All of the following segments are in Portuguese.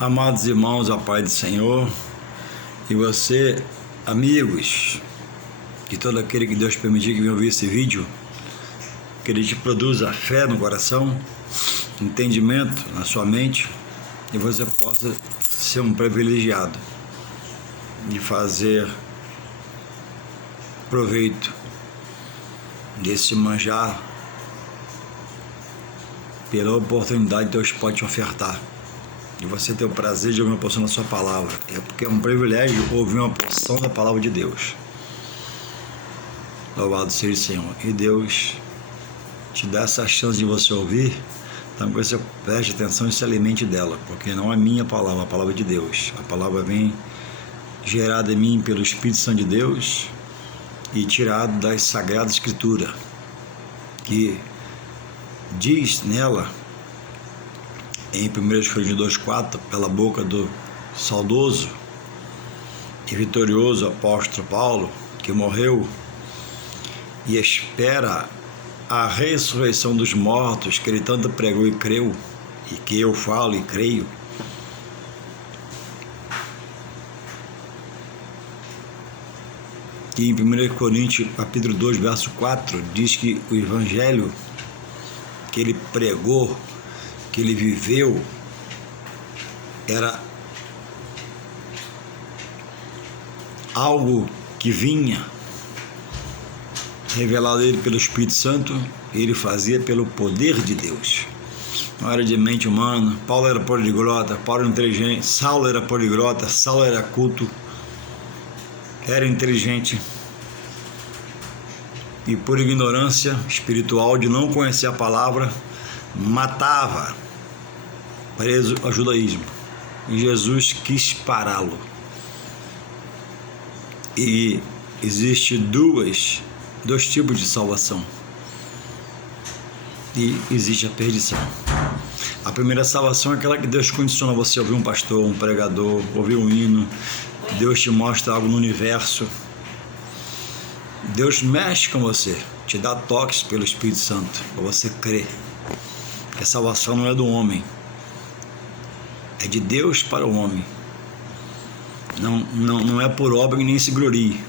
Amados irmãos, a paz do Senhor, e você, amigos, de todo aquele que Deus permitir que venha ouvir esse vídeo, que ele te produza fé no coração, entendimento na sua mente, e você possa ser um privilegiado de fazer proveito desse manjar pela oportunidade que Deus pode te ofertar. E você ter o prazer de ouvir uma porção da sua palavra. É porque é um privilégio ouvir uma porção da palavra de Deus. Louvado seja o Senhor. E Deus te dá essa chance de você ouvir, então que você preste atenção e se alimente dela, porque não é minha palavra, é a palavra de Deus. A palavra vem gerada em mim pelo Espírito Santo de Deus e tirada das Sagradas Escrituras, que diz nela, em 1 Coríntios 2,4, pela boca do saudoso e vitorioso apóstolo Paulo, que morreu e espera a ressurreição dos mortos, que ele tanto pregou e creu, e que eu falo e creio. E em 1 Coríntios capítulo 2, verso 4, diz que o evangelho que ele pregou, que ele viveu, era algo que vinha revelado a ele pelo Espírito Santo, e ele fazia pelo poder de Deus. Não era de mente humana. Paulo era poliglota, Paulo era inteligente, Saulo era poliglota, Saulo era culto, era inteligente, e por ignorância espiritual de não conhecer a palavra, matava, preso ao judaísmo. E Jesus quis pará-lo. E existe dois tipos de salvação. E existe a perdição. A primeira salvação é aquela que Deus condiciona você a ouvir um pastor, um pregador, ouvir um hino. Deus te mostra algo no universo. Deus mexe com você, te dá toques pelo Espírito Santo, para você crer que a salvação não é do homem, é de Deus para o homem. Não é por obra e nem se glorie,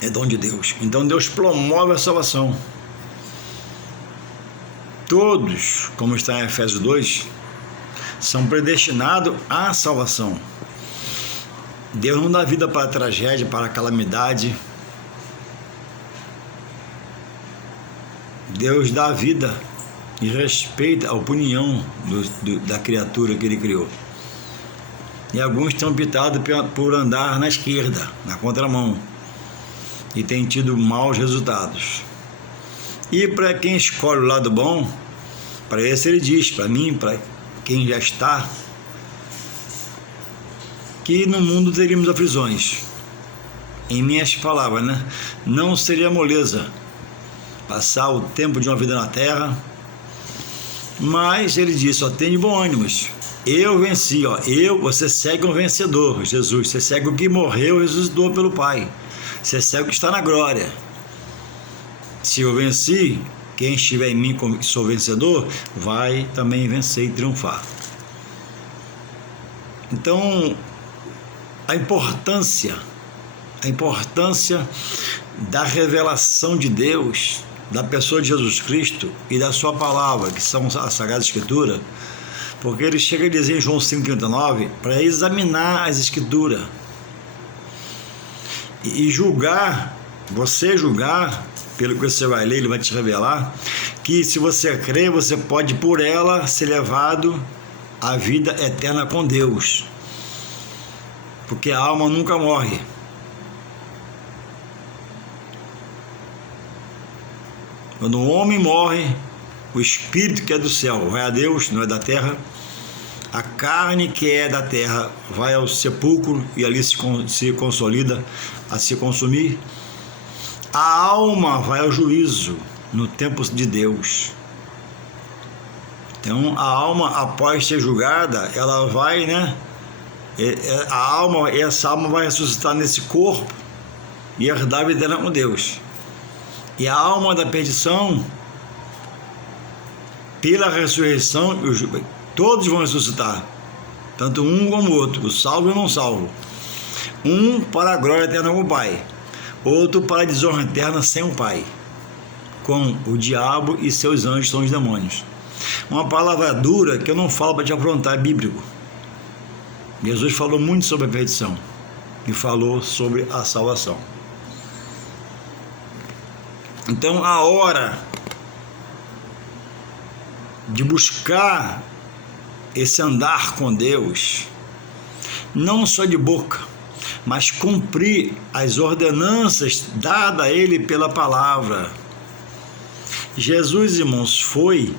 é dom de Deus. Então Deus promove a salvação. Todos, como está em Efésios 2, são predestinados à salvação. Deus não dá vida para a tragédia, para a calamidade. Deus dá vida e respeita a opinião da criatura que Ele criou. E alguns têm optado por andar na esquerda, na contramão, e têm tido maus resultados. E para quem escolhe o lado bom, para esse Ele diz, para mim, para quem já está, que no mundo teríamos aflições. Em minhas palavras, não seria moleza passar o tempo de uma vida na terra, mas ele disse, tenha bom ânimo, eu venci, você segue um vencedor, Jesus, você segue o que morreu e ressuscitou pelo Pai, você segue o que está na glória. Se eu venci, quem estiver em mim, como que sou vencedor, vai também vencer e triunfar. Então, a importância da revelação de Deus, da pessoa de Jesus Cristo e da sua palavra, que são a Sagrada Escritura, porque ele chega a dizer em João 5,39, para examinar as Escrituras e julgar, você julgar, pelo que você vai ler, ele vai te revelar, que se você crê, você pode por ela ser levado à vida eterna com Deus, porque a alma nunca morre. Quando o homem morre, o espírito que é do céu vai a Deus, não é da terra. A carne que é da terra vai ao sepulcro e ali se consolida a se consumir. A alma vai ao juízo no tempo de Deus. Então a alma, após ser julgada, ela vai, essa alma vai ressuscitar nesse corpo e herdar a vida eterna com Deus. E a alma da perdição, pela ressurreição Todos vão ressuscitar, tanto um como o outro, o salvo e o não salvo. Um para a glória eterna com o Pai, outro para a desonra eterna sem o Pai, com o diabo e seus anjos, são os demônios. Uma palavra dura que eu não falo para te afrontar, é bíblico. Jesus falou muito sobre a perdição e falou sobre a salvação. Então, a hora de buscar esse andar com Deus, não só de boca, mas cumprir as ordenanças dadas a Ele pela palavra. Jesus, irmãos, foi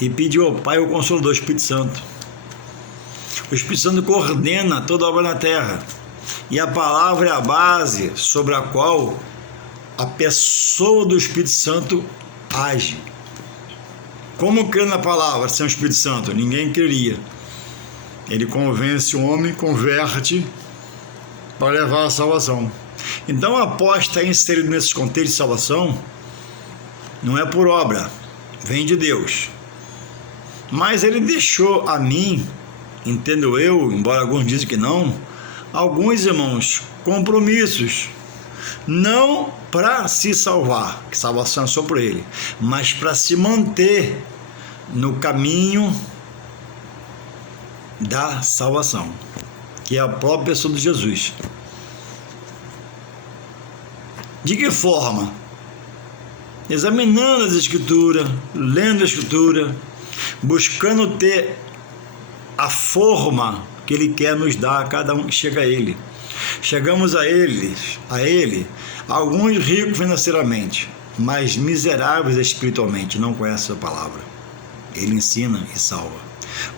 e pediu ao Pai o Consolador, o Espírito Santo. O Espírito Santo coordena toda a obra na terra, e a palavra é a base sobre a qual a pessoa do Espírito Santo age. Como crer na palavra sem o Espírito Santo? Ninguém creria. Ele convence o homem, converte para levar à salvação. Então, após estar inserido nesses contextos de salvação, não é por obra, vem de Deus. Mas ele deixou a mim, entendo eu, embora alguns dizem que não, alguns, irmãos, compromissos. Não para se salvar, que salvação é só por ele, mas para se manter no caminho da salvação, que é a própria pessoa de Jesus. De que forma? Examinando as Escrituras, lendo a Escritura, buscando ter a forma que Ele quer nos dar, cada um que chega a Ele. Chegamos a ele, alguns ricos financeiramente, mas miseráveis espiritualmente, não conhecem a palavra. Ele ensina e salva.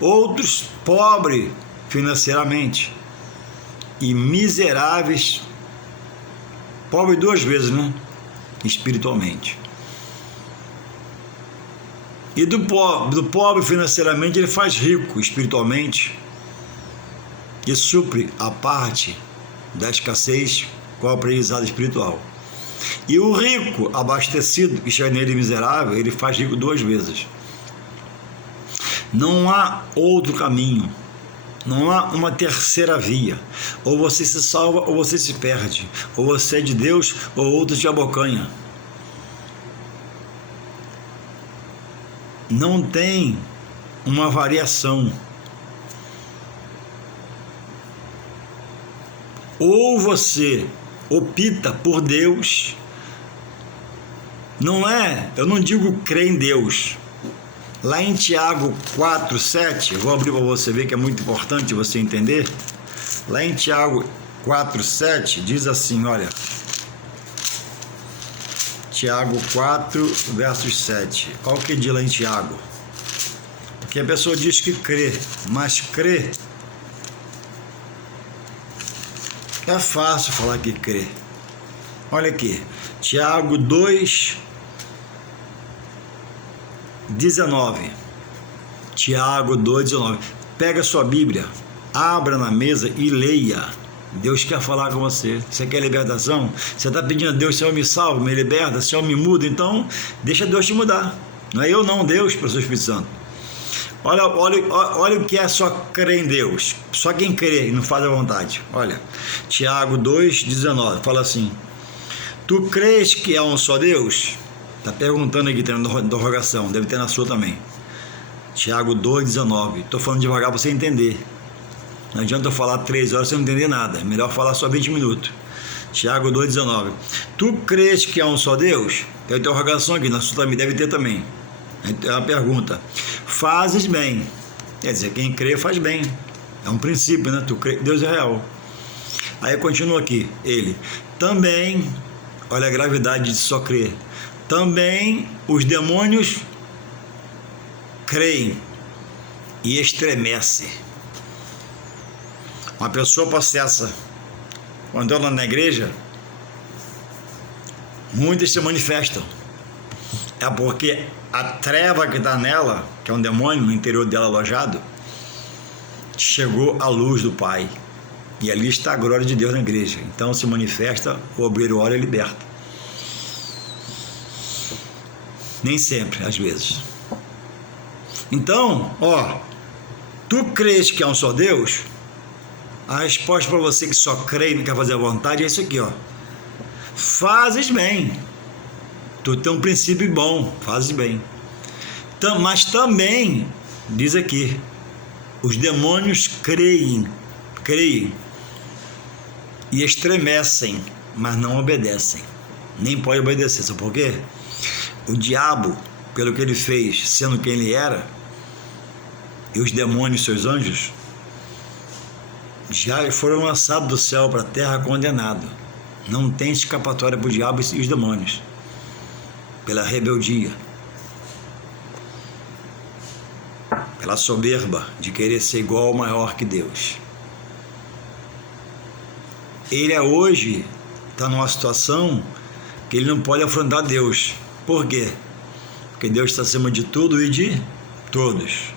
Outros pobres financeiramente e miseráveis, pobre duas vezes, né? Espiritualmente. E do pobre financeiramente ele faz rico espiritualmente e supre a parte da escassez com o aprendizado espiritual. E o rico abastecido, que chega nele miserável, ele faz rico duas vezes. Não há outro caminho, não há uma terceira via. Ou você se salva ou você se perde, ou você é de Deus ou outro te abocanha. Não tem uma variação. Ou você opta por Deus, eu não digo crer em Deus. Lá em Tiago 4:7, vou abrir para você ver que é muito importante você entender. Lá em Tiago 4:7 diz assim, olha, Tiago 4, versos 7. Olha o que diz lá em Tiago. Porque a pessoa diz que crê, mas crê é fácil falar que crê. Olha aqui, Tiago 2:19. Tiago 2:19. Pega a sua Bíblia, abra na mesa e leia. Deus quer falar com você. Você quer libertação? Você está pedindo a Deus, Senhor, me salva, me liberta, Senhor, me muda. Então, deixa Deus te mudar. Não é eu não, Deus, para o seu Espírito Santo. Olha o que é só crer em Deus. Só quem crê e não faz a vontade. Olha, Tiago 2:19 fala assim: tu crês que há um só Deus? Está perguntando aqui, tem uma interrogação, deve ter na sua também. Tiago 2:19. Estou falando devagar para você entender. Não adianta eu falar 3 horas sem não entender nada. É melhor falar só 20 minutos. Tiago 2:19. Tu crês que há um só Deus? Tem uma interrogação aqui, na sua também deve ter também. É uma pergunta. Fazes bem. Quer dizer, quem crê faz bem. É um princípio, né? Tu crê que Deus é real. Aí continua aqui, ele. Também, olha a gravidade de só crer. Também os demônios creem e estremecem. Uma pessoa possessa, quando ela na igreja, muitas se manifestam. É porque a treva que está nela, que é um demônio no interior dela alojado, chegou à luz do Pai. E ali está a glória de Deus na igreja. Então se manifesta, o obreiro ora e liberta. Nem sempre, às vezes. Então, Tu crês que há um só Deus? A resposta para você que só crê e não quer fazer a vontade é isso aqui, ó. Fazes bem. Tu tem um princípio bom, fazes bem. Mas também, diz aqui, os demônios creem e estremecem, mas não obedecem. Nem pode obedecer. Sabe por quê? O diabo, pelo que ele fez, sendo quem ele era, e os demônios, seus anjos, já foram lançados do céu para a terra condenados. Não tem escapatória para o diabo e os demônios, pela rebeldia, pela soberba de querer ser igual ou maior que Deus. Ele hoje está numa situação que ele não pode afrontar Deus. Por quê? Porque Deus está acima de tudo e de todos.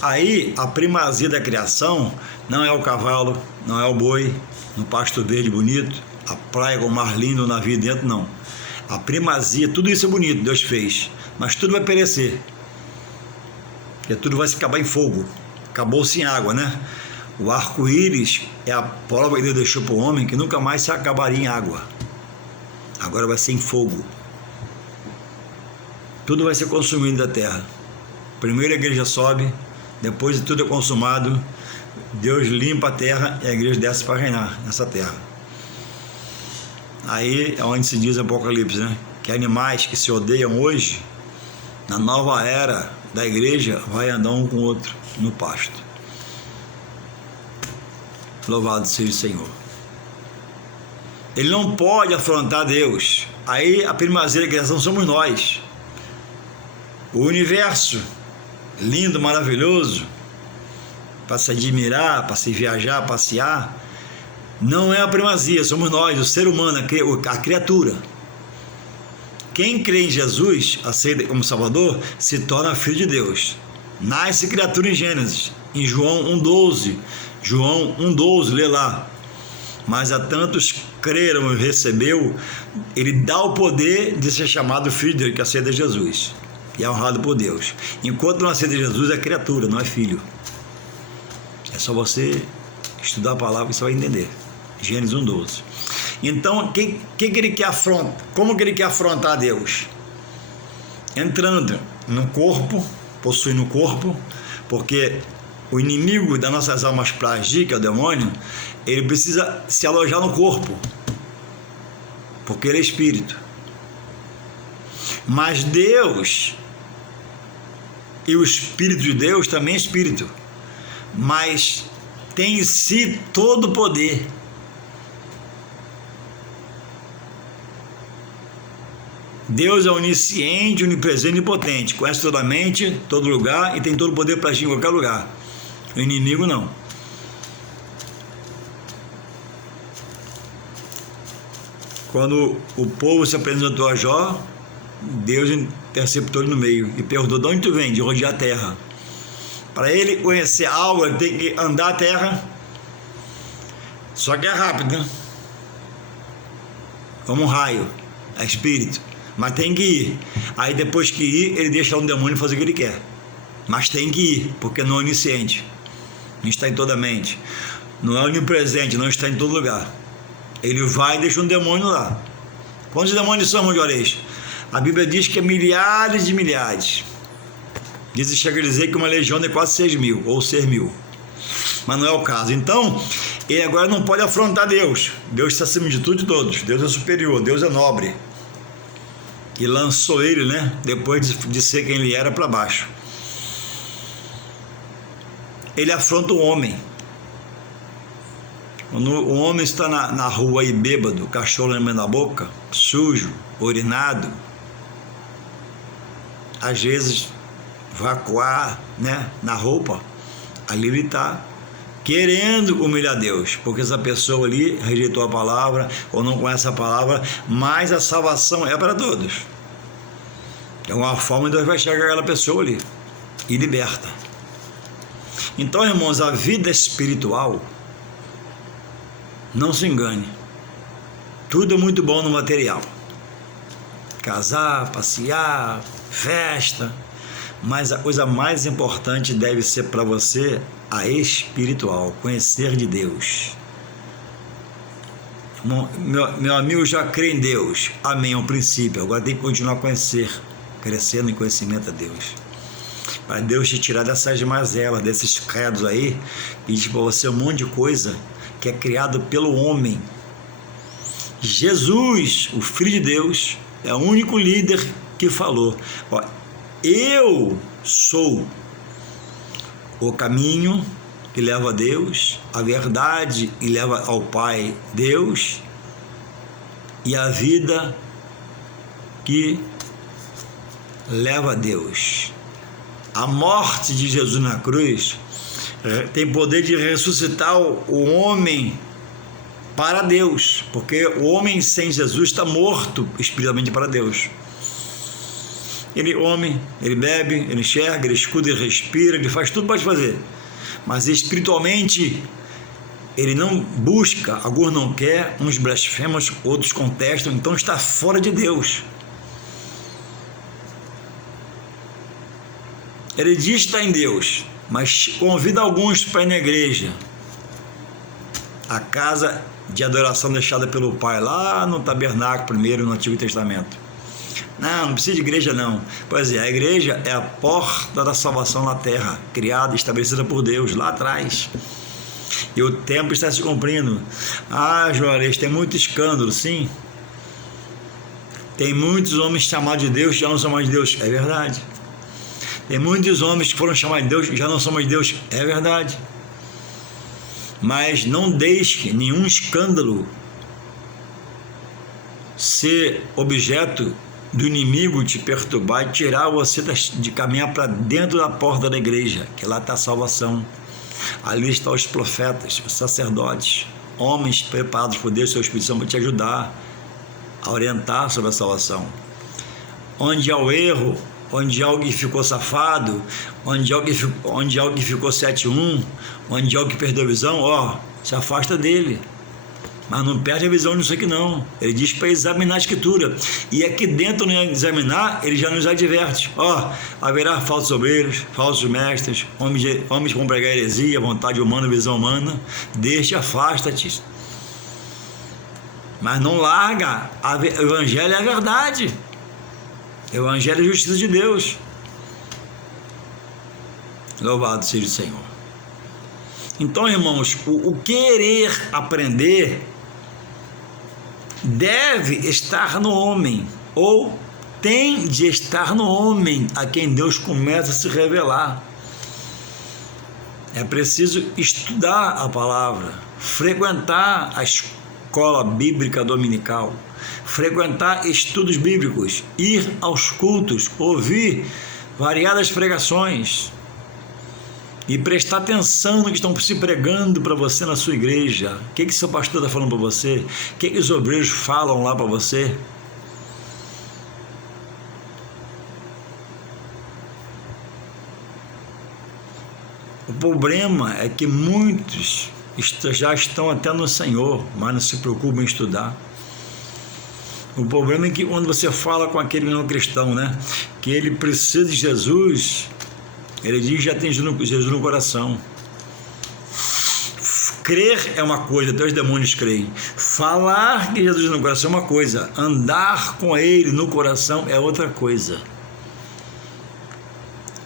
Aí a primazia da criação não é o cavalo, não é o boi, no pasto verde bonito, a praia com o mar lindo, o navio dentro, não. A primazia, tudo isso é bonito, Deus fez, mas tudo vai perecer. Porque tudo vai se acabar em fogo. Acabou-se em água, né? O arco-íris é a prova que Deus deixou para o homem que nunca mais se acabaria em água. Agora vai ser em fogo. Tudo vai ser consumido da terra. Primeiro a igreja sobe, depois de tudo é consumado, Deus limpa a terra e a igreja desce para reinar nessa terra. Aí é onde se diz no Apocalipse, né? Que animais que se odeiam hoje, na nova era da igreja, vai andar um com o outro no pasto. Louvado seja o Senhor. Ele não pode afrontar Deus. Aí a primazia da criação somos nós. O universo lindo, maravilhoso, para se admirar, para se viajar, passear, não é a primazia, somos nós, o ser humano, a criatura. Quem crê em Jesus, aceita como Salvador, se torna filho de Deus. Nasce criatura em Gênesis, em João 1,12. João 1,12, lê lá. Mas a tantos creram e recebeu, ele dá o poder de ser chamado filho dele, que aceita Jesus. E é honrado por Deus. Enquanto não aceita Jesus, é criatura, não é filho. É só você estudar a palavra que você vai entender. Gênesis 1,12. Então, ele quer afrontar? Como que ele quer afrontar Deus? Entrando no corpo, possuindo o corpo, porque o inimigo das nossas almas para agir, que é o demônio, ele precisa se alojar no corpo, porque ele é espírito. Mas Deus e o Espírito de Deus também é espírito, mas tem em si todo o poder. Deus é onisciente, onipresente e onipotente, conhece toda a mente, todo lugar e tem todo o poder para agir em qualquer lugar. O inimigo não. Quando o povo se apresentou a Jó, Deus interceptou ele no meio e perguntou: de onde tu vem? De rodear a terra. Para ele conhecer algo, ele tem que andar a terra. Só que é rápido, né? Como um raio, é espírito. Mas tem que ir. Aí depois que ir, ele deixa um demônio fazer o que ele quer. Mas tem que ir, porque não é onisciente. Não está em toda a mente. Não é onipresente, não está em todo lugar. Ele vai e deixa um demônio lá. Quantos demônios são, irmão de Juarez? A Bíblia diz que é milhares de milhares. Chega a dizer que uma legião é quase 6.000 ou 6.000. Mas não é o caso. Então, ele agora não pode afrontar Deus. Deus está acima de tudo e de todos. Deus é superior, Deus é nobre. E lançou ele, né? Depois de ser quem ele era, para baixo. Ele afronta o homem. Quando o homem está na rua aí bêbado, cachorro na na boca, sujo, urinado, às vezes vai coar, né, na roupa, ali ele está querendo humilhar Deus, porque essa pessoa ali rejeitou a palavra ou não conhece a palavra, mas a salvação é para todos. De alguma forma Deus vai chegar aquela pessoa ali e liberta. Então, irmãos, a vida espiritual, não se engane, tudo é muito bom no material, casar, passear, festa, Mas a coisa mais importante deve ser para você a espiritual, conhecer de Deus. Meu amigo já crê em Deus, amém, é um princípio, agora tem que continuar a conhecer, crescendo em conhecimento a Deus, para Deus te tirar dessas mazelas, desses credos aí, que diz para você um monte de coisa que é criado pelo homem. Jesus, o Filho de Deus, é o único líder que falou, ó, eu sou o caminho que leva a Deus, a verdade que leva ao Pai Deus, e a vida que leva a Deus. A morte de Jesus na cruz tem poder de ressuscitar o homem para Deus, porque o homem sem Jesus está morto espiritualmente para Deus. Ele come, ele bebe, ele enxerga, ele escuta, ele respira, ele faz tudo que pode fazer. Mas espiritualmente ele não busca, alguns não quer, uns blasfemam, outros contestam, então está fora de Deus. Ele diz que está em Deus, mas convida alguns para ir na igreja, a casa de adoração deixada pelo Pai lá no tabernáculo primeiro no Antigo Testamento. Não precisa de igreja não. Pois é, a igreja é a porta da salvação na terra, criada e estabelecida por Deus lá atrás. E o tempo está se cumprindo. Juarez, tem muito escândalo, sim. Tem muitos homens chamados de Deus que já não são mais de Deus. É verdade. Tem muitos homens que foram chamados de Deus que já não são mais de Deus. É verdade. Mas não deixe nenhum escândalo ser objeto do inimigo te perturbar e tirar você de caminhar para dentro da porta da igreja, que lá está a salvação. Ali estão os profetas, os sacerdotes, homens preparados por Deus, seu Espírito Santo, para te ajudar a orientar sobre a salvação. Onde há o erro, onde alguém ficou safado, onde alguém ficou 7-1, onde alguém perdeu a visão, se afasta dele. Mas não perde a visão nisso aqui não. Ele diz para examinar a Escritura. E aqui dentro, no examinar, ele já nos adverte. Haverá falsos obreiros, falsos mestres, homens que vão pregar heresia, vontade humana, visão humana. Afasta-te. Mas não larga. O Evangelho é a verdade. O Evangelho é a justiça de Deus. Louvado seja o Senhor. Então, irmãos, o querer aprender deve estar no homem, ou tem de estar no homem a quem Deus começa a se revelar. É preciso estudar a palavra, frequentar a escola bíblica dominical, frequentar estudos bíblicos, ir aos cultos, ouvir variadas pregações e prestar atenção no que estão se pregando para você na sua igreja. O que seu pastor está falando para você? O que os obreiros falam lá para você? O problema é que muitos já estão até no Senhor, mas não se preocupam em estudar. O problema é que quando você fala com aquele não cristão, que ele precisa de Jesus, ele diz que já tem Jesus no coração. Crer é uma coisa, até os demônios creem. Falar que Jesus no coração é uma coisa, andar com ele no coração é outra coisa.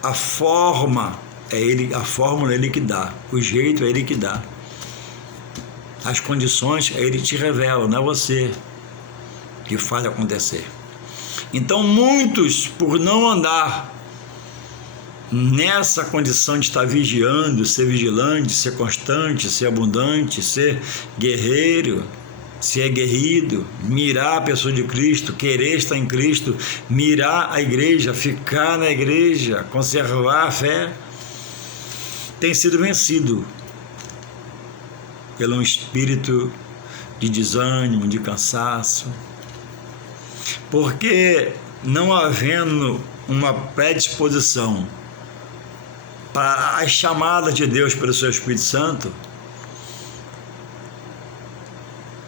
A fórmula é ele que dá, o jeito é ele que dá. As condições ele te revela, não é você que faz acontecer. Então muitos, por não andar nessa condição de estar vigiando, ser vigilante, ser constante, ser abundante, ser guerreiro, ser aguerrido, mirar a pessoa de Cristo, querer estar em Cristo, mirar a igreja, ficar na igreja, conservar a fé, tem sido vencido pelo um espírito de desânimo, de cansaço, porque não havendo uma predisposição para as chamadas de Deus pelo seu Espírito Santo,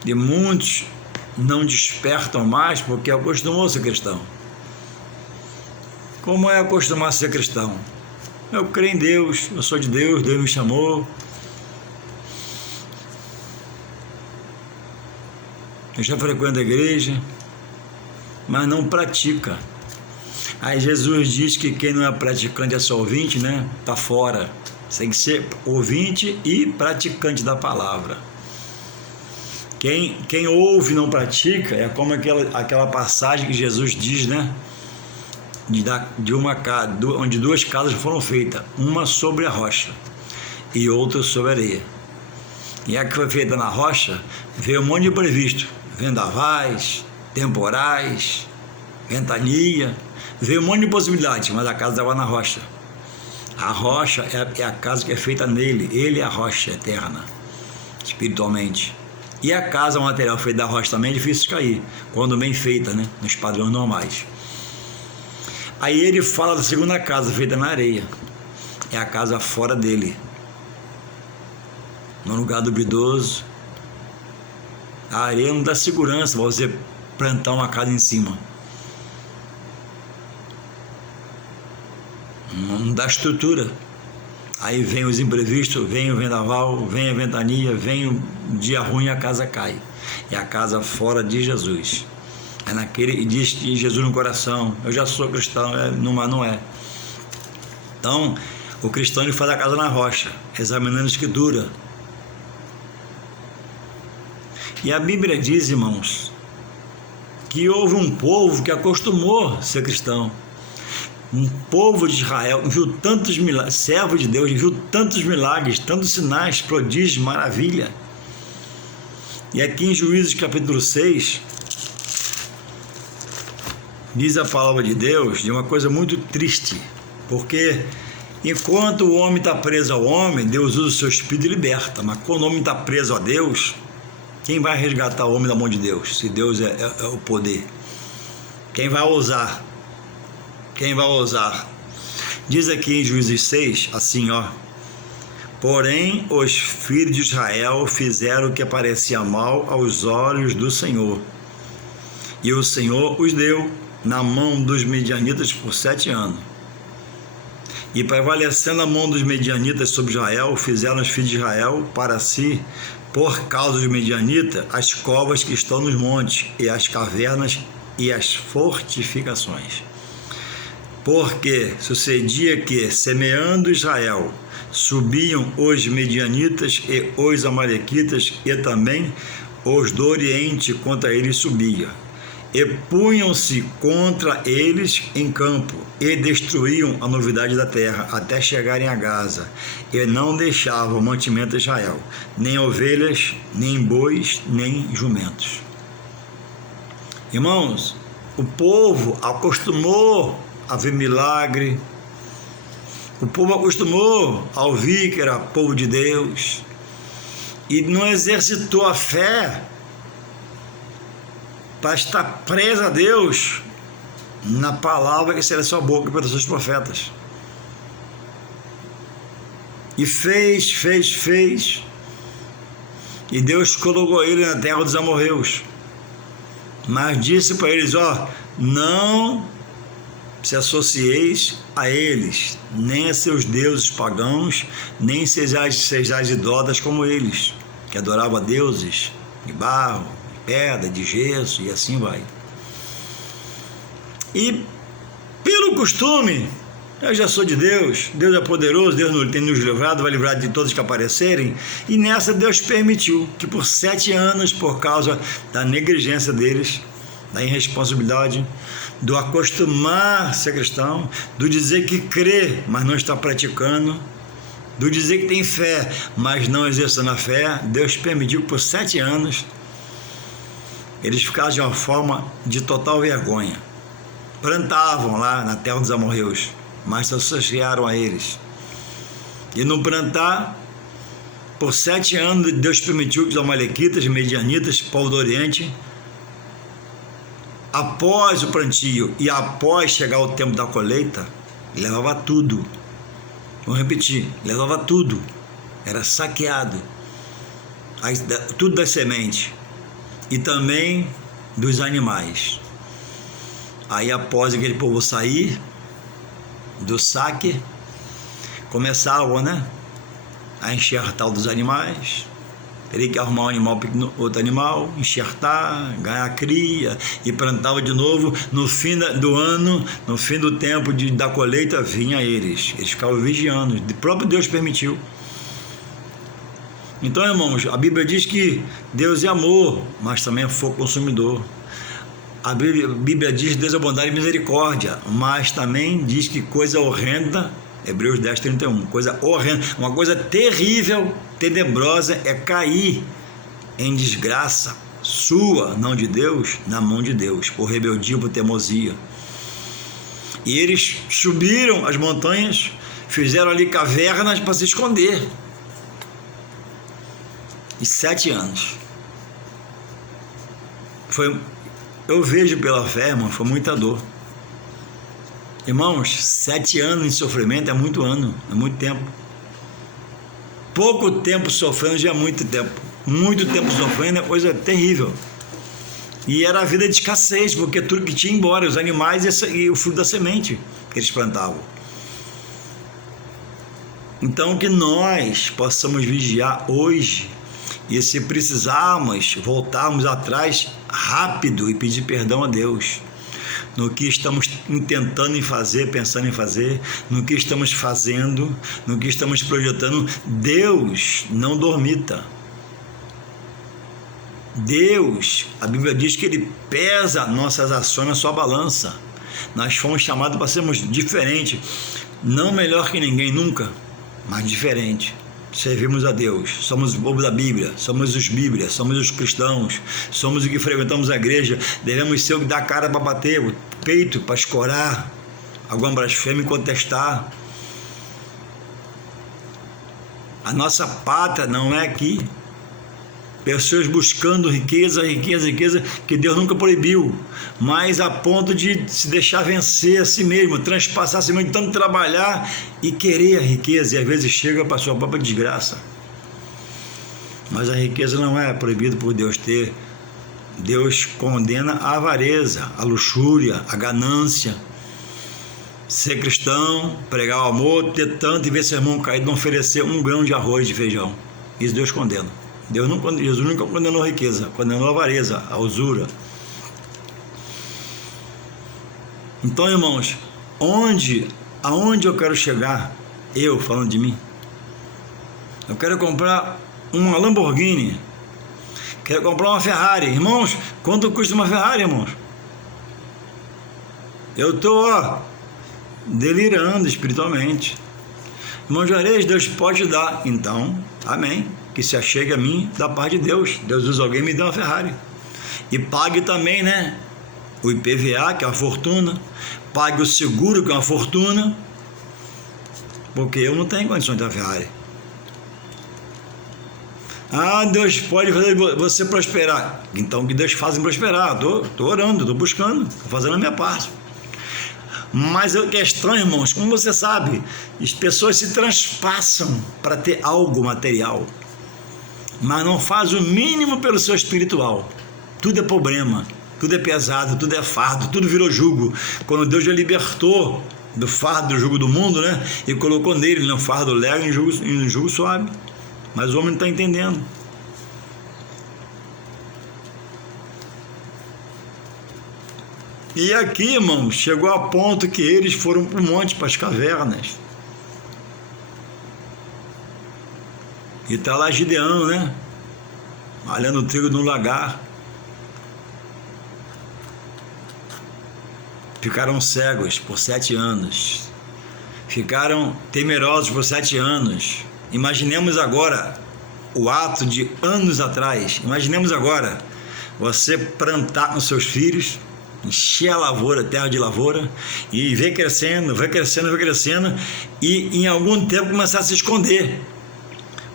e muitos não despertam mais porque acostumou-se cristão. Como é acostumar a ser cristão? Eu creio em Deus, eu sou de Deus, Deus me chamou. Eu já frequento a igreja, mas não pratica. Aí Jesus diz que quem não é praticante é só ouvinte, né? Está fora. Tem que ser ouvinte e praticante da palavra. Quem ouve e não pratica é como aquela passagem que Jesus diz, né? Onde duas casas foram feitas, uma sobre a rocha e outra sobre a areia. E a que foi feita na rocha, veio um monte de imprevisto, vendavais, temporais, ventania, veio um monte de possibilidades, mas a casa estava na rocha. A rocha é a casa que é feita nele, ele é a rocha eterna, espiritualmente. E a casa, o material feito da rocha também é difícil de cair, quando bem feita, né? Nos padrões normais. Aí ele fala da segunda casa, feita na areia. É a casa fora dele, no lugar duvidoso. A areia não dá segurança para você plantar uma casa em cima. Não dá estrutura. Aí vem os imprevistos, vem o vendaval, vem a ventania, vem o dia ruim e a casa cai. É a casa fora de Jesus. É naquele, e diz que Jesus no coração, eu já sou cristão, mas não é. Então, o cristão ele faz a casa na rocha, examinando a escritura. E a Bíblia diz, irmãos, que houve um povo que acostumou a ser cristão. Um povo de Israel viu tantos milagres, servo de Deus, viu tantos milagres, tantos sinais, prodígios, maravilha. E aqui em Juízes capítulo 6, diz a palavra de Deus de uma coisa muito triste, porque enquanto o homem está preso ao homem, Deus usa o seu espírito e liberta, mas quando o homem está preso a Deus, quem vai resgatar o homem da mão de Deus? Se Deus é o poder, quem vai ousar? Quem vai ousar? Diz aqui em Juízes 6, assim, ó: porém os filhos de Israel fizeram o que parecia mal aos olhos do Senhor, e o Senhor os deu na mão dos medianitas por 7 anos. E prevalecendo a mão dos medianitas sobre Israel, fizeram os filhos de Israel para si, por causa dos medianitas, as covas que estão nos montes, e as cavernas e as fortificações. Porque sucedia que, semeando Israel, subiam os medianitas e os amalequitas, e também os do Oriente contra eles subiam, e punham-se contra eles em campo, e destruíam a novidade da terra, até chegarem a Gaza, e não deixavam mantimento a Israel, nem ovelhas, nem bois, nem jumentos. Irmãos, o povo acostumou a ver milagre, o povo acostumou a ouvir que era povo de Deus, e não exercitou a fé para estar preso a Deus na palavra que será sua boca pelos seus profetas. E fez, e Deus colocou ele na terra dos amorreus, mas disse para eles: ó, não se associeis a eles, nem a seus deuses pagãos, nem sejais idólatras como eles, que adoravam a deuses de barro, de pedra, de gesso, e assim vai. E pelo costume, eu já sou de Deus, Deus é poderoso, Deus tem nos livrado, vai livrar de todos que aparecerem, e nessa Deus permitiu que por 7 anos, por causa da negligência deles, da irresponsabilidade, do acostumar a ser cristão, do dizer que crê, mas não está praticando, do dizer que tem fé, mas não exercendo a fé, Deus permitiu que por 7 anos eles ficassem de uma forma de total vergonha. Plantavam lá na terra dos amorreus, mas se associaram a eles. E no plantar, por 7 anos, Deus permitiu que os amalequitas, medianitas, povo do Oriente, após o plantio e após chegar o tempo da colheita, levava tudo. Vamos repetir, levava tudo. Era saqueado. Tudo da semente. E também dos animais. Aí após aquele povo sair, do saque, começavam, né, a enxertar dos animais. Teria que arrumar um animal, outro animal, enxertar, ganhar cria e plantava de novo. No fim do ano, no fim do tempo da colheita, vinha eles ficavam vigiando. O próprio Deus permitiu. Então, irmãos, a Bíblia diz que Deus é amor, mas também é fogo consumidor. A Bíblia diz que Deus é bondade e misericórdia, mas também diz que coisa horrenda, Hebreus 10, 31, coisa horrenda, uma coisa terrível, tenebrosa é cair em desgraça sua, não de Deus, na mão de Deus, por rebeldia, por teimosia. E eles subiram as montanhas, fizeram ali cavernas para se esconder. E 7 anos. Eu vejo pela fé, irmão, foi muita dor. Irmãos, 7 anos de sofrimento é muito tempo. Pouco tempo sofrendo já é muito tempo. Muito tempo sofrendo é coisa terrível. E era a vida de escassez, porque tudo que tinha ia embora, os animais e o fruto da semente que eles plantavam. Então que nós possamos vigiar hoje, e se precisarmos voltarmos atrás rápido e pedir perdão a Deus no que estamos intentando em fazer, pensando em fazer, no que estamos fazendo, no que estamos projetando. Deus não dormita. Deus, a Bíblia diz que Ele pesa nossas ações na sua balança. Nós fomos chamados para sermos diferentes, não melhor que ninguém nunca, mas diferente. Servimos a Deus, somos o povo da Bíblia, somos os Bíblias, somos os cristãos, somos os que frequentamos a igreja. Devemos ser o que dá a cara para bater, o peito para escorar alguma blasfêmia e contestar. A nossa pátria não é aqui. Pessoas buscando riqueza, que Deus nunca proibiu, mas a ponto de se deixar vencer a si mesmo, transpassar a si mesmo, tanto trabalhar e querer a riqueza, e às vezes chega para a sua própria desgraça. Mas a riqueza não é proibida por Deus ter. Deus condena a avareza, a luxúria, a ganância. Ser cristão, pregar o amor, ter tanto e ver seu irmão caído, não oferecer 1 grão de arroz, de feijão. Isso Deus condena. Jesus nunca condenou a riqueza, condenou a avareza, a usura. Então, irmãos, aonde eu quero chegar, eu falando de mim, eu quero comprar uma Lamborghini, quero comprar uma Ferrari. Irmãos, quanto custa uma Ferrari, irmãos? Eu estou delirando espiritualmente. Irmão Juarez, Deus pode dar. Então, amém. Que se achegue a mim da parte de Deus. Deus usa alguém e me dê uma Ferrari. E pague também, né? O IPVA, que é uma fortuna. Pague o seguro, que é uma fortuna. Porque eu não tenho condições de ter uma Ferrari. Ah, Deus pode fazer você prosperar. Então que Deus faça prosperar. Estou orando, estou buscando, estou fazendo a minha parte. Mas a questão, irmãos, como você sabe, as pessoas se transpassam para ter algo material, mas não faz o mínimo pelo seu espiritual. Tudo é problema, tudo é pesado, tudo é fardo, tudo virou jugo. Quando Deus já libertou do fardo, do jugo do mundo, né? E colocou nele, no fardo leve e no jugo suave. Mas o homem não está entendendo. E aqui, irmãos, chegou a ponto que eles foram para o monte, para as cavernas. E está lá Gideão, né? Malhando o trigo no lagar. Ficaram cegos por 7 anos. Ficaram temerosos por 7 anos. Imaginemos agora o ato de anos atrás. Imaginemos agora você plantar com seus filhos, encher a lavoura, terra de lavoura, e ver crescendo, e em algum tempo começar a se esconder,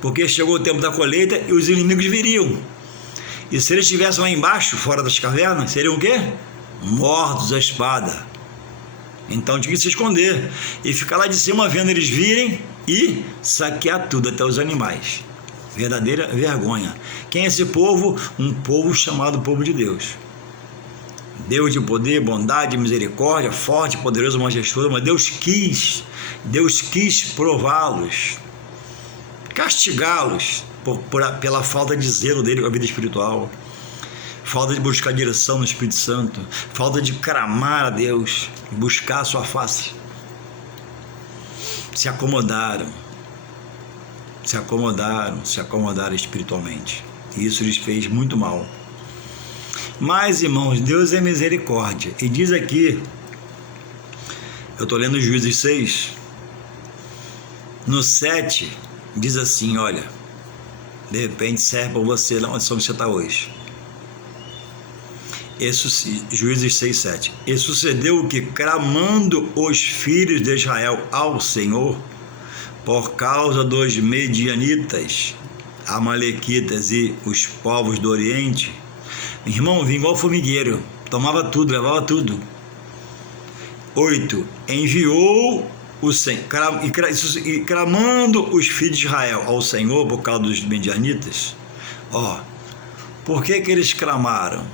porque chegou o tempo da colheita e os inimigos viriam. E se eles estivessem lá embaixo, fora das cavernas, seriam o quê? Mortos à espada. Então tinha que se esconder e ficar lá de cima vendo eles virem e saquear tudo, até os animais. Verdadeira vergonha. Quem é esse povo? Um povo chamado povo de Deus. Deus de poder, bondade, misericórdia, forte, poderoso, majestoso, mas Deus quis prová-los, castigá-los pela falta de zelo dele com a vida espiritual, falta de buscar direção no Espírito Santo, falta de clamar a Deus, buscar a sua face. Se acomodaram espiritualmente, e isso lhes fez muito mal. Mas, irmãos, Deus é misericórdia, e diz aqui, eu estou lendo Juízes 6, no 7, diz assim, olha, de repente serve para você lá onde você está hoje. Juízes 6, 7. E sucedeu que, clamando os filhos de Israel ao Senhor, por causa dos medianitas, amalequitas e os povos do Oriente, irmão, vinha igual formigueiro, tomava tudo, levava tudo. 8. Enviou o Senhor, e clamando os filhos de Israel ao Senhor por causa dos medianitas, por que eles clamaram?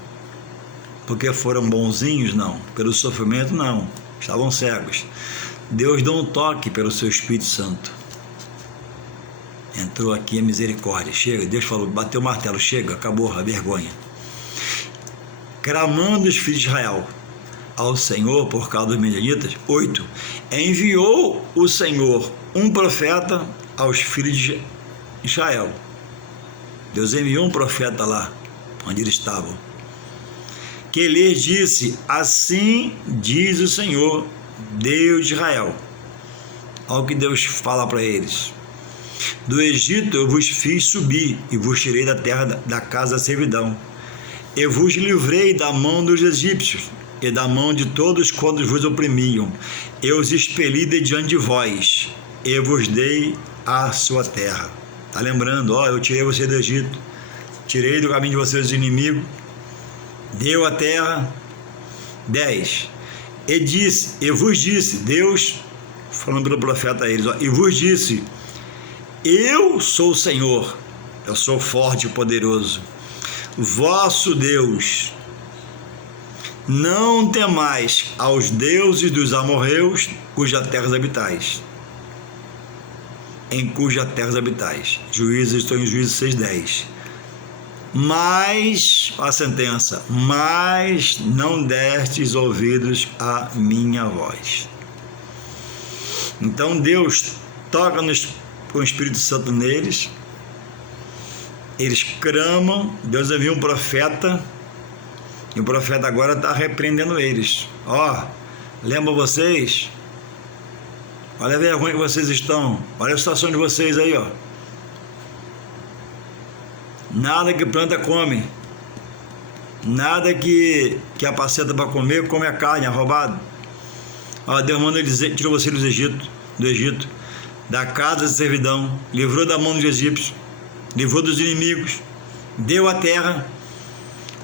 Porque foram bonzinhos? Não. Pelo sofrimento? Não. Estavam cegos. Deus deu um toque pelo seu Espírito Santo. Entrou aqui a misericórdia. Chega, Deus falou, bateu o martelo, chega, acabou a vergonha. Clamando os filhos de Israel ao Senhor por causa dos medianitas. 8. Enviou o Senhor um profeta aos filhos de Israel. Deus enviou um profeta lá, onde eles estavam, que lhes disse, assim diz o Senhor, Deus de Israel. Olha o que Deus fala para eles. Do Egito eu vos fiz subir, e vos tirei da terra da casa da servidão. Eu vos livrei da mão dos egípcios, e da mão de todos quantos vos oprimiam. Eu os expeli de diante de vós, e vos dei a sua terra. Está lembrando, eu tirei você do Egito, tirei do caminho de vocês os inimigos, deu a terra. 10. E vos disse, Deus falando pelo profeta a eles, e vos disse, eu sou o Senhor, eu sou forte e poderoso, vosso Deus. Não temais aos deuses dos amorreus, cuja terra habitais. Em cuja terra habitais. Estou em Juízes 6:10. Mas, a sentença, mas não destes ouvidos à minha voz. Então Deus toca com o Espírito Santo neles, eles clamam, Deus envia um profeta, e o profeta agora está repreendendo eles. Lembra vocês? Olha a vergonha que vocês estão, olha a situação de vocês aí, Nada que planta come, nada que apacenta para comer, come a carne, é roubado. Deus manda eles, tirou você do Egito, da casa de servidão, livrou da mão dos egípcios, livrou dos inimigos, deu a terra,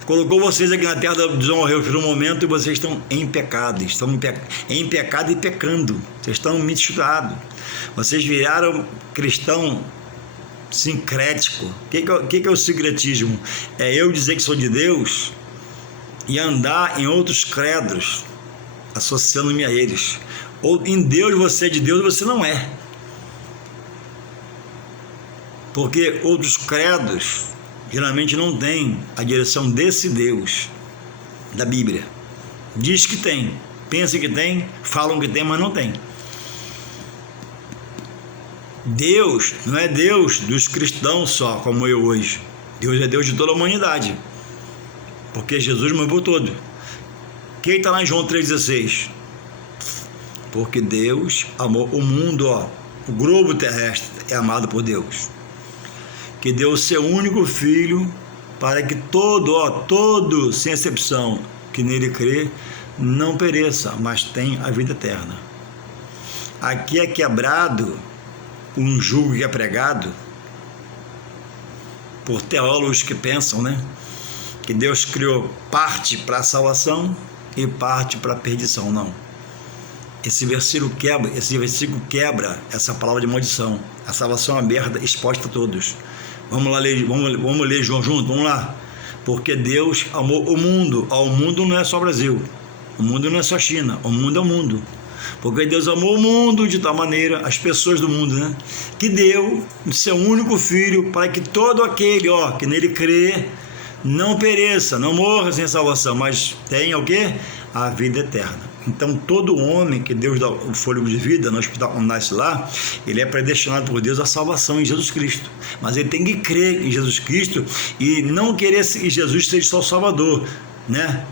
colocou vocês aqui na terra dos amorreus por um momento, e vocês estão em pecado, em pecado e pecando, vocês estão misturados, vocês viraram cristão sincrético. O que é o sincretismo? É eu dizer que sou de Deus e andar em outros credos, associando-me a eles. Ou em Deus você é de Deus e você não é. Porque outros credos geralmente não têm a direção desse Deus da Bíblia. Diz que tem, pensa que tem, falam que tem, mas não tem. Deus não é Deus dos cristãos só, como eu hoje. Deus é Deus de toda a humanidade, porque Jesus morreu por todo. Quem está lá em João 3,16? Porque Deus amou o mundo, o globo terrestre é amado por Deus, que deu o seu único Filho, para que todo, sem exceção, que nele crê, não pereça, mas tenha a vida eterna. Aqui é quebrado um jugo que é pregado por teólogos que pensam, que Deus criou parte para a salvação e parte para a perdição. Não. Esse versículo quebra essa palavra de maldição. A salvação é aberta, exposta a todos. Vamos ler João junto, vamos lá. Porque Deus amou o mundo. O mundo não é só Brasil, o mundo não é só China, o mundo é o mundo. Porque Deus amou o mundo de tal maneira, as pessoas do mundo, né, que deu o seu único filho, para que todo aquele, que nele crê, não pereça, não morra sem salvação, mas tenha o quê? A vida eterna. Então todo homem que Deus dá o fôlego de vida, no hospital quando nasce lá, ele é predestinado por Deus à salvação em Jesus Cristo. Mas ele tem que crer em Jesus Cristo e não querer que Jesus seja só o Salvador, né?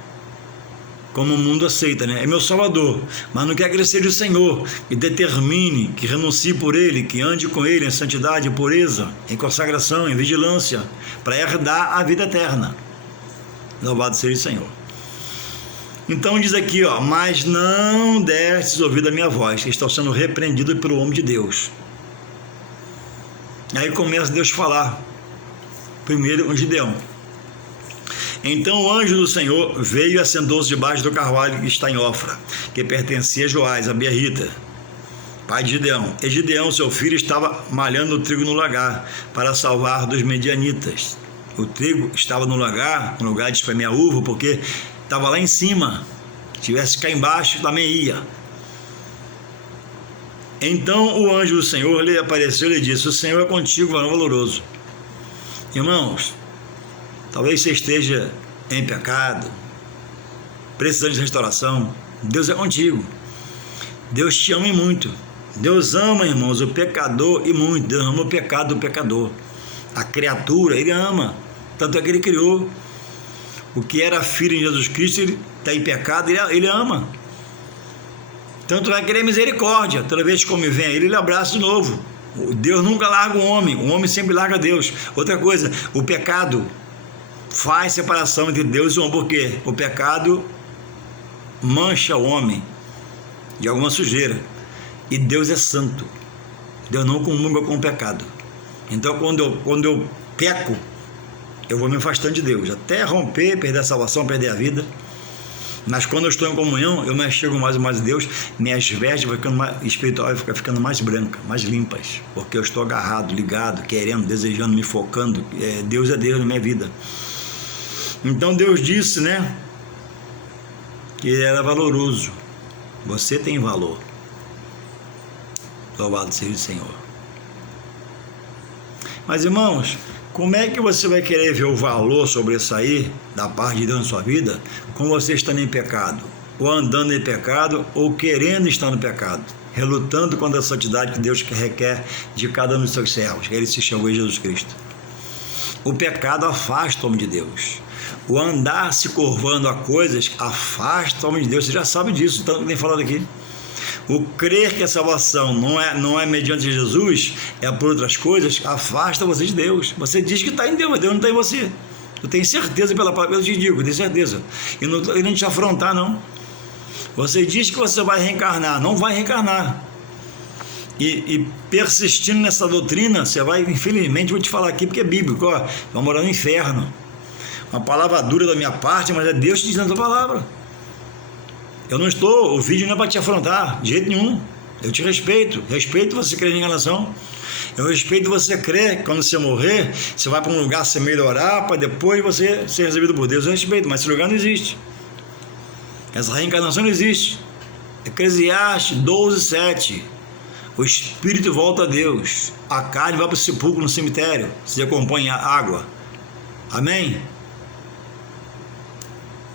Como o mundo aceita, né? É meu Salvador, mas não quer que ele seja o Senhor, que determine, que renuncie por ele, que ande com ele em santidade, em pureza, em consagração, em vigilância, para herdar a vida eterna. Louvado seja o Senhor. Então diz aqui, mas não destes ouvido a minha voz, que estão sendo repreendidos pelo homem de Deus. Aí começa Deus a falar, primeiro o Gideão. Então o anjo do Senhor veio e assentou-se debaixo do carvalho que está em Ofra, que pertencia a Joás, a Beerrita, pai de Gideão. E Gideão, seu filho, estava malhando o trigo no lagar, para salvar dos medianitas. O trigo estava no lagar, no lugar de espremer a uva, porque estava lá em cima. Se tivesse cá embaixo, também ia. Então o anjo do Senhor lhe apareceu e lhe disse: o Senhor é contigo, varão valoroso. Irmãos, talvez você esteja em pecado, precisando de restauração. Deus é contigo. Deus te ama e muito. Deus ama, irmãos, o pecador e muito. Deus ama o pecado do pecador. A criatura, ele ama. Tanto é que ele criou. O que era filho de Jesus Cristo, ele está em pecado, ele ama. Tanto vai querer misericórdia. Toda vez que o homem vem a ele abraça de novo. Deus nunca larga o homem sempre larga Deus. Outra coisa, o pecado faz separação entre Deus e o homem, porque o pecado mancha o homem de alguma sujeira, e Deus é santo. Deus não comunga com o pecado. Então quando eu peco, eu vou me afastando de Deus, até romper, perder a salvação, perder a vida. Mas quando eu estou em comunhão, eu me chego mais e mais a Deus, minhas vestes vão ficando mais espirituais, vão ficando mais brancas, mais limpas, porque eu estou agarrado, ligado, querendo, desejando, me focando. Deus é Deus na minha vida. Então Deus disse, né, que ele era valoroso. Você tem valor. Louvado seja o Senhor. Mas, irmãos, como é que você vai querer ver o valor sobressair da parte de Deus na sua vida com você estando em pecado, ou andando em pecado, ou querendo estar no pecado, relutando contra a santidade que Deus requer de cada um dos seus servos, que ele se chamou em Jesus Cristo? O pecado afasta o homem de Deus. O andar se curvando a coisas afasta o homem de Deus. Você já sabe disso, tanto que tem falado aqui. O crer que a salvação não é mediante Jesus, é por outras coisas, afasta você de Deus. Você diz que está em Deus, mas Deus não está em você. Eu tenho certeza pela palavra, eu te digo, eu tenho certeza. E não te afrontar, não. Você diz que você vai reencarnar, não vai reencarnar. E persistindo nessa doutrina, você vai, infelizmente, vou te falar aqui porque é bíblico, vai morar no inferno. Uma palavra dura da minha parte, mas é Deus te dizendo a palavra. Eu não estou, o vídeo não é para te afrontar, de jeito nenhum. Eu te respeito você crer em enganação. Eu respeito você crer que quando você morrer, você vai para um lugar se melhorar, para depois você ser recebido por Deus. Eu respeito, mas esse lugar não existe. Essa reencarnação não existe. Eclesiastes 12:7. O espírito volta a Deus, a carne vai para o sepulcro no cemitério, se decompõe em água. Amém?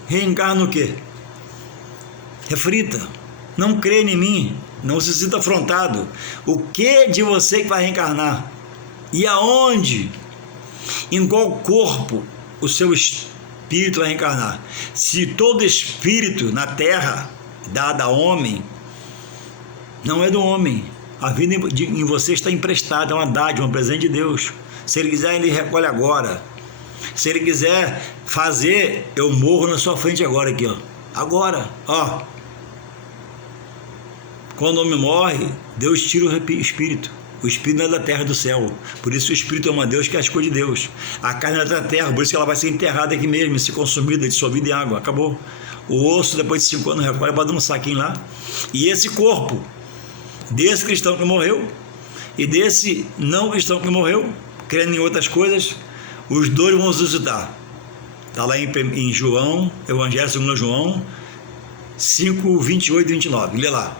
Reencarna o quê? Reflita, não crê em mim, não se sinta afrontado. O que de você que vai reencarnar? E aonde? Em qual corpo o seu espírito vai reencarnar? Se todo espírito na terra dada a homem não é do homem, a vida em você está emprestada, é uma dádiva, um presente de Deus. Se ele quiser, ele recolhe agora. Se ele quiser fazer, eu morro na sua frente agora aqui, agora, Quando o homem morre, Deus tira o espírito. O espírito não é da terra, é do céu. Por isso o espírito ama Deus, que é as coisas de Deus. A carne é da terra, por isso que ela vai ser enterrada aqui mesmo, ser consumida, dissolvida em água. Acabou. O osso, depois de 5 anos, recolhe, bota num saquinho lá. E esse corpo desse cristão que morreu e desse não cristão que morreu, crendo em outras coisas, os dois vão ressuscitar. Está lá em João, Evangelho segundo João 5, 28 e 29. Lê lá.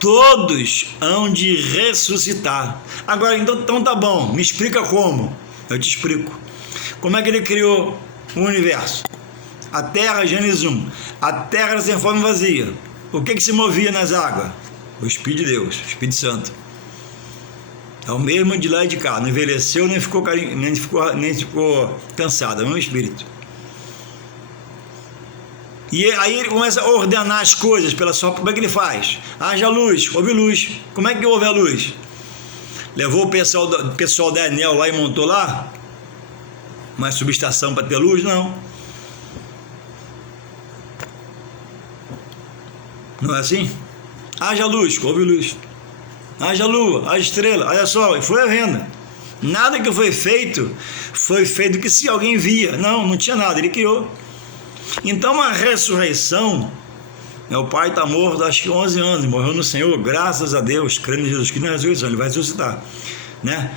Todos hão de ressuscitar. Agora, então tá bom, me explica como. Eu te explico. Como é que ele criou o universo? A terra, Gênesis 1. A terra era sem forma e vazia. O que se movia nas águas? O Espírito de Deus, o Espírito Santo. É o mesmo de lá e de cá. Não envelheceu, nem ficou cansado. É o mesmo Espírito. E aí ele começa a ordenar as coisas pela sua... Como é que ele faz? Haja luz, houve luz. Como é que houve a luz? Levou o pessoal da Enel lá e montou lá? Uma subestação para ter luz? Não. Não é assim? Haja luz, houve luz. Haja lua, haja estrela, haja sol. E foi havendo. Nada que foi feito que se alguém via. Não tinha nada, ele criou. Então a ressurreição, meu pai está morto acho que 11 anos, morreu no Senhor, graças a Deus, crendo em Jesus Cristo na ressurreição, ele vai ressuscitar, né?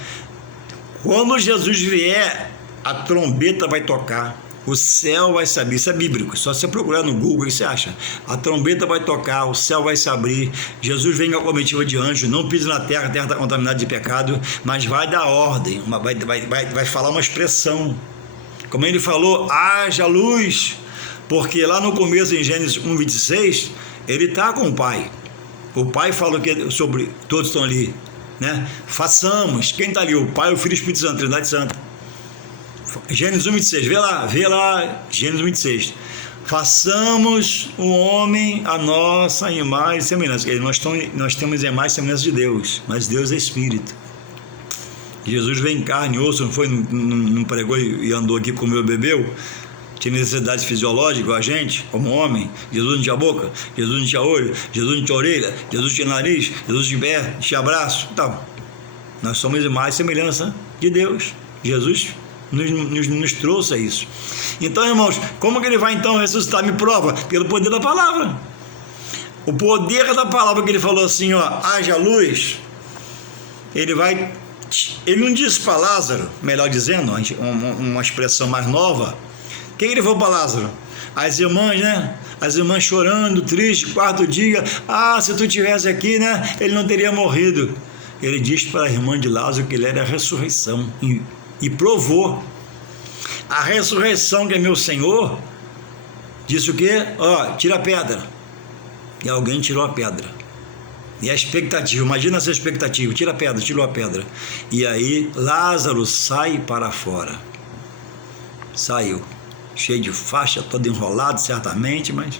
Quando Jesus vier, a trombeta vai tocar, o céu vai se abrir, isso é bíblico, só você procurar no Google, o que você acha? A trombeta vai tocar, o céu vai se abrir, Jesus vem com a comitiva de anjos, não pisa na terra, a terra está contaminada de pecado, mas vai dar ordem, vai falar uma expressão, como ele falou, haja luz. Porque lá no começo, em Gênesis 1:26, ele está com o Pai. O Pai fala que sobre todos estão ali, né? Façamos. Quem está ali? O Pai, o Filho e o Espírito Santo, Trindade Santa. Gênesis 1:26, vê lá, Gênesis 1:26. Façamos o homem a nossa imagem e semelhança. Nós temos imagem e semelhança de Deus, mas Deus é Espírito. Jesus veio em carne e osso, não foi? Não pregou e andou aqui, comeu e bebeu? Tinha necessidade fisiológica igual a gente, como homem. Jesus não tinha boca, Jesus não tinha olho, Jesus não tinha orelha, Jesus tinha nariz, Jesus tinha pé, tinha braço. Então, nós somos imagem e semelhança de Deus. Jesus nos trouxe a isso. Então, irmãos, como que ele vai então ressuscitar? Me prova, pelo poder da palavra. O poder da palavra que ele falou assim, ó, haja luz, ele não disse para Lázaro, melhor dizendo, uma expressão mais nova. Quem ele falou para Lázaro? As irmãs, né? As irmãs chorando, triste, quarto dia. Se tu tivesse aqui, né? Ele não teria morrido. Ele disse para a irmã de Lázaro que ele era a ressurreição. E provou. A ressurreição que é meu Senhor, disse o quê? Tira a pedra. E alguém tirou a pedra. E a expectativa, imagina essa expectativa. Tira a pedra, tirou a pedra. E aí Lázaro sai para fora. Saiu. Cheio de faixa, todo enrolado certamente, mas...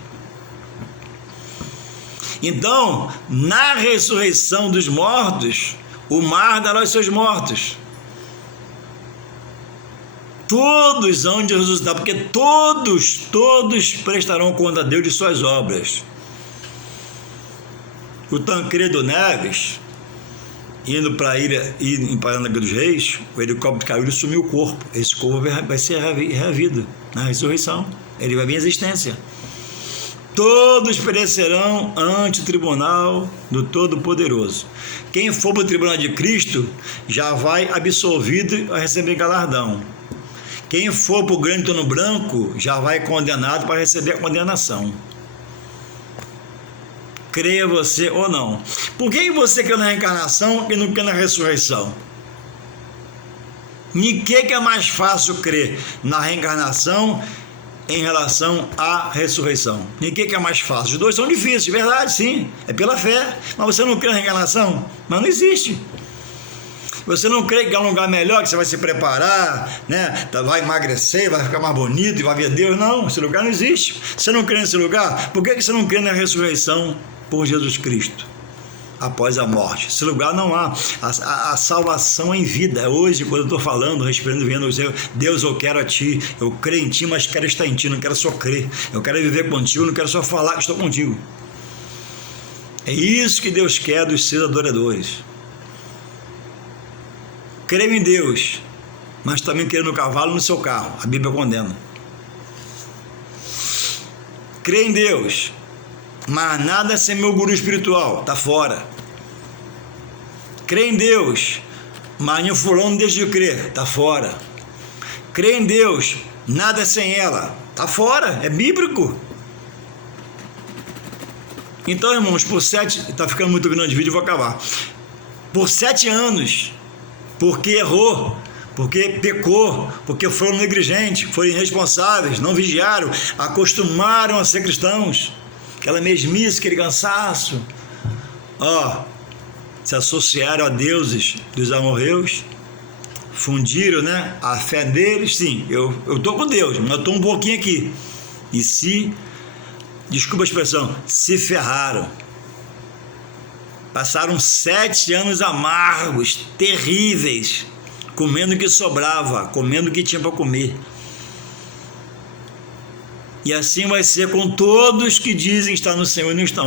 Então, na ressurreição dos mortos, o mar dará os seus mortos. Todos hão de ressuscitar, porque todos prestarão conta a Deus de suas obras. O Tancredo Neves, indo para a ilha, em Paranaguá dos Reis, o helicóptero caiu e sumiu o corpo. Esse corpo vai ser reavido na ressurreição. Ele vai vir à existência. Todos perecerão ante o tribunal do Todo-Poderoso. Quem for para o tribunal de Cristo já vai absolvido a receber galardão. Quem for para o grande trono branco já vai condenado para receber a condenação. Creia você ou não. Por que você crê na reencarnação e não crê na ressurreição? Em que é mais fácil crer na reencarnação em relação à ressurreição? Em que é mais fácil? Os dois são difíceis, verdade, sim. É pela fé. Mas você não crê na reencarnação? Mas não existe. Você não crê que é um lugar melhor, que você vai se preparar, né? Vai emagrecer, vai ficar mais bonito e vai ver Deus? Não, esse lugar não existe. Você não crê nesse lugar? Por que você não crê na ressurreição por Jesus Cristo após a morte? Esse lugar não há. A salvação em vida. É hoje, quando eu estou falando, respirando, vendo, Deus, eu quero a Ti, eu creio em Ti, mas quero estar em Ti, não quero só crer, eu quero viver contigo, não quero só falar que estou contigo. É isso que Deus quer dos seus adoradores. Creio em Deus, mas também creio no cavalo e no seu carro. A Bíblia condena. Creio em Deus, mas nada sem meu guru espiritual, está fora. Creio em Deus, mas em fulano deixa de crer, está fora. Creio em Deus, Nada é sem ela. Está fora, é bíblico. Então, irmãos, por 7... Está ficando muito grande o vídeo, eu vou acabar. Por 7 anos, porque errou, porque pecou, porque foram negligentes, foram irresponsáveis, não vigiaram, acostumaram a ser cristãos, aquela mesmice, aquele cansaço, se associaram a deuses dos amorreus, fundiram, né, a fé deles. Sim, eu estou com Deus, mas eu estou um pouquinho aqui, e desculpa a expressão, se ferraram. Passaram 7 anos amargos, terríveis, comendo o que sobrava, comendo o que tinha para comer. E assim vai ser com todos que dizem estar no Senhor e não estão.